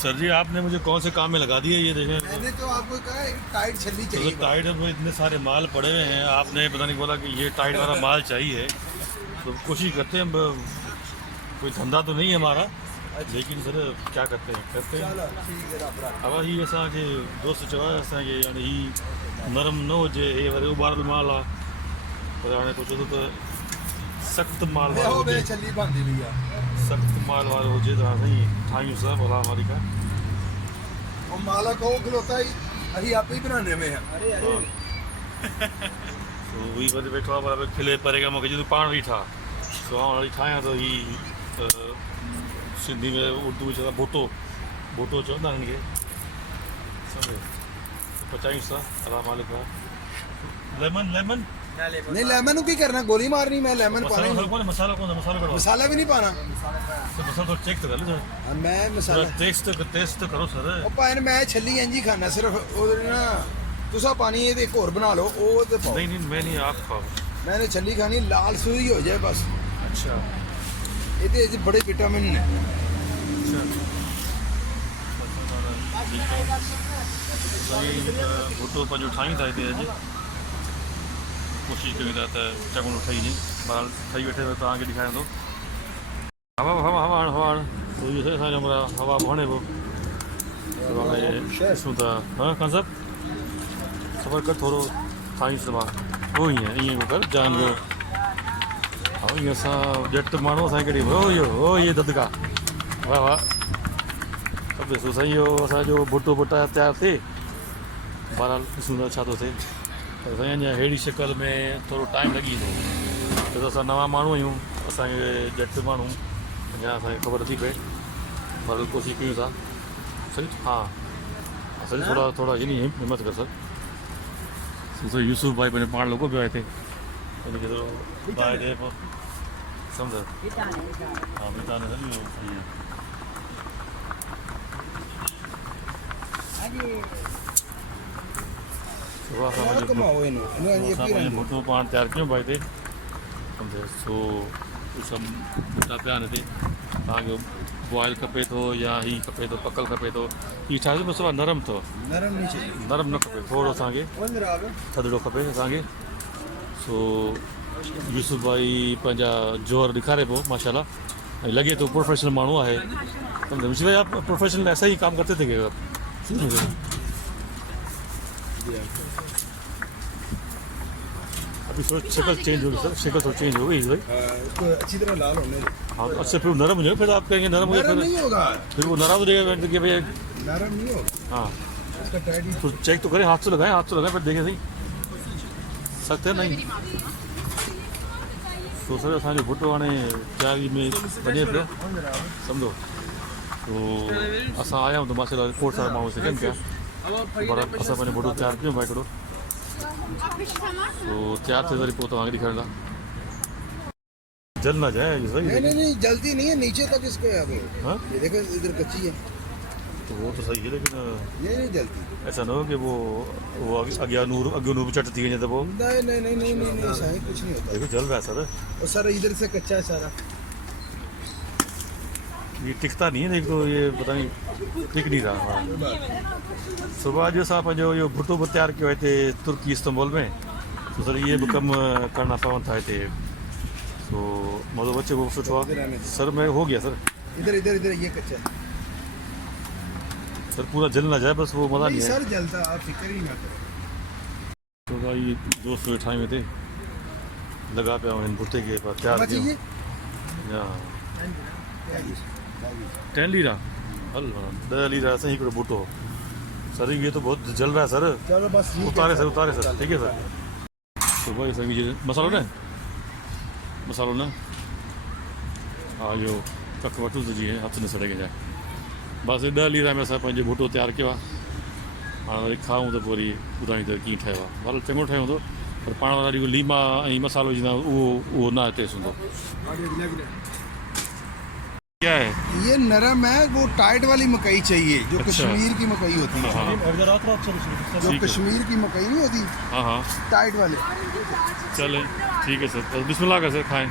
Sir जी आपने मुझे कौन से काम में लगा दिया ये देखें। मैंने तो आपको कहा एक टाइट छल्ली चाहिए। तो टाइट है, इतने सारे माल पड़े हुए हैं, आपने पता नहीं बोला कि ये टाइट वाला माल चाहिए, तो कोशिश करते हैं। कोई धंधा तो नहीं है हमारा, लेकिन सर क्या करते हैं अब ही असांखे दोस्त चयो आहे असांखे यानी ही नरम न हुजे, हे वरी उबारल माल आहे, पर हाणे कुझु त सख़्तु माल वारो हुजे, छल्ली बांधी हुई है। सख़्तु माल वारो हुजे त असां ठाहियूं सर भला हमारी का। और माला को खिलौता ही अभी आप ही बनाने में है। तो वही वरी वेठो आहे बराबरि खिले परेगा मूंखे जो पाण वेही ठा, तो आउं वरी ठाहियां थो ही सिंधी में उर्दू में चवंदा बोटो, बोटो चवंदा आहिनि हिनखे, सम्झो पचायूं था अला मालिक आहे। लेमन लेमन नहीं लेमन की करना, गोली मारनी। मैं लेमन पाना ही नहीं। मसाला कौन मसाला करो, मसाला भी नहीं पाना। तो मसाला तो चेक तो कर लो हाँ, मैं मसाला टेस्ट तो करो सर। ओ भाई मैं छल्ली इंजी खाना सिर्फ ओदे ना तुसा पानी ये एक और बना लो ओ ते पाओ। नहीं नहीं मैं नहीं, आप खाओ। मैंने छल्ली खानी लाल सुई हो जाए बस। अच्छा ये बड़े विटामिन ने। अच्छा भुट्टो पंहिंजो ठाहियूं था हिते अॼु, कोशिशि कयूं था त चङो ठही वञे। बहरहाल ठही वेठे तव्हांखे ॾेखारियां थो। हवा हवा हवा हवा असांजो हवा हणे पोइ ॾिसूं था। हाँ कंसब ख़बर कर थोरो ठाहियूं था उहो ईअं कर जान जो हाँ ईअं असां ॼट माण्हू असांखे कॾहिं हो इहो ददका वाह वाह खपे सो साईं। इहो असांजो भुट्टो भुट्टा तयारु थिए, बहरहाल ॾिसूं था छा थो थिए। पर साईं अञा अहिड़ी शिकल में थोरो टाइम लॻी वेंदो, छो त असां नवां माण्हू आहियूं, असांखे ॼट माण्हू अञा असांखे ख़बर थी पए। बहरहाल कोशिशि कयूं था सही। हाँ सही, थोड़ा इन हिम्मत कर सर। यूसुफ भाई पंहिंजो पाण लॻो पियो आहे हिते, हुनखे थोरो ॿाहिरि ॾे सम्झ। हाँ बिताने सर इहो सही आहे। भुट्टो पाण तयारु कयूं भाई हिते सम्झो। सो सभु भुट्टा पिया आहिनि हिते, तव्हांखे बॉइल खपे थो या ही खपे थो पकल खपे थो। हीअ ठाहे बसि नरम अथव, नरम नहीं चाहिए, नरम न खपे, थोरो असांखे थधिड़ो खपे असांखे। सो यूसुफ भाई पंहिंजा जोर ॾेखारे पियो माशाल्लाह, ऐं लॻे थो प्रोफेशनल माण्हू आहे। सम्झो मुझे भाई आप प्रोफेशनल ऐसा ही काम करते थे क्या आप? अभी थोड़ा शक्ल चेंज होगी सर, शक्ल थोड़ी चेंज हो गई भाई। इसको अच्छी तरह लाल होने दो। हाँ अच्छा फिर नरम हो जाएगा, फिर आप कहेंगे नरम हो जाएगा, नरम नहीं होगा, फिर वो नाराज हो जाएगा कि भैया नरम नहीं होगा। हाँ इसका टाइट ही तो चेक तो करें, हाथ से लगाएं, हाथ से लगाएं, फिर देखें सही सकते हैं नहीं। तो सर असांजो भुट्टो हाणे तयारी में वञे पियो सम्झो। तो असां आया आहियूं त माशाल्लाह खोड़ सारा माण्हू सिखनि पिया, पर असां पंहिंजो भुट्टो तयारु कयूं भाई हिकिड़ो। तो तयारु थिए वरी पोइ तव्हांखे ॾेखारींदा। जल ना जाए सही। नहीं जल्दी नहीं है, नीचे तक इसको है अभी। हाँ ये देखो इधर कच्ची है, तो वो तो सही है, लेकिन ये नहीं जल्दी। ऐसा ना हो कि वो अगे नूर चट थी वञे त पोइ। नहीं ऐसा ही कुछ नहीं होता। देखो जल रहा है सर, और सर इधर से कच्चा है सारा, ये टिकता नहीं है, देखो ये पता नहीं टिक नहीं रहा। हाँ सुबह जो असां पंहिंजो इहो भुट्टो बि तयारु कयो हिते तुर्की इस्तांबुल में, तो सर इहे बि कमु करणा पवनि था हिते। तो मज़ो बच्चे को सुठो आहे सर। मैं हो गया सर, इधर ये कच्चा है सर, पूरा जल ना जाए बस, वो मज़ा नहीं है सर, जलता आप फिक्र ही ना करो। तो भाई दोस्त वेठा आहियूं हिते, लॻा पिया आहिनि भुट्टे खे तयारु कयूं। 10 लीरा हल 10 लीरा से हिकिड़ो भुट्टो सर। ये तो बहुत जल रहा है सर, चलो बस उतारे सर, ठीक है सर। तो भाई सर ये मसालो न हाँ इहो कख वठूं त जीअं हथ न सड़े जाए। बसि 10 लीरा में असां पंहिंजो भुट्टो तयारु कयो आहे। हाणे वरी खाऊं त पोइ वरी ॿुधायूं त कीअं ठहियो आहे। भले चङो ठहियो हूंदो, पर पाण वारा जेको लीमा ऐं मसालो विझंदा उहो न टेस्ट हूंदो। क्या है ये नरम है, वो टाइट वाली मकई चाहिए जो अच्छा। कश्मीर की मकई होती है। जो कश्मीर की मकई नहीं होती, हाँ टाइट वाले। चले ठीक है सर, बिस्मिल्लाह कर सर खाएं।